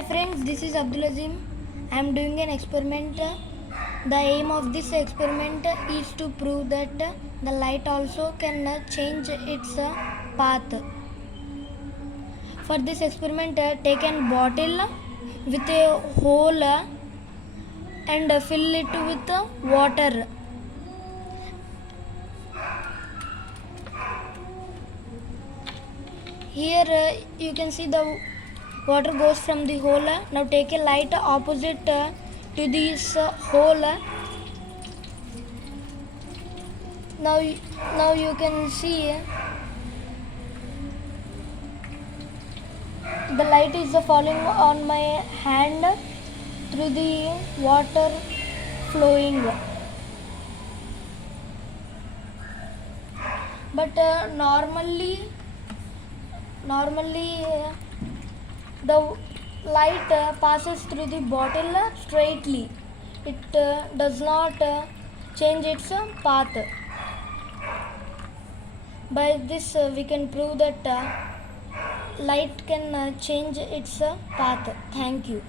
Hi friends, this is Abdul Azeem. I am doing an experiment. The aim of this experiment is to prove that the light also can change its path. For this experiment, take a bottle with a hole and fill it with water. Here you can see the water goes from the hole. Now take a light opposite to this hole. Now you can see the light is falling on my hand through the water flowing. But normally the light passes through the bottle straightly. It does not change its path. By this we can prove that light can change its path. Thank you.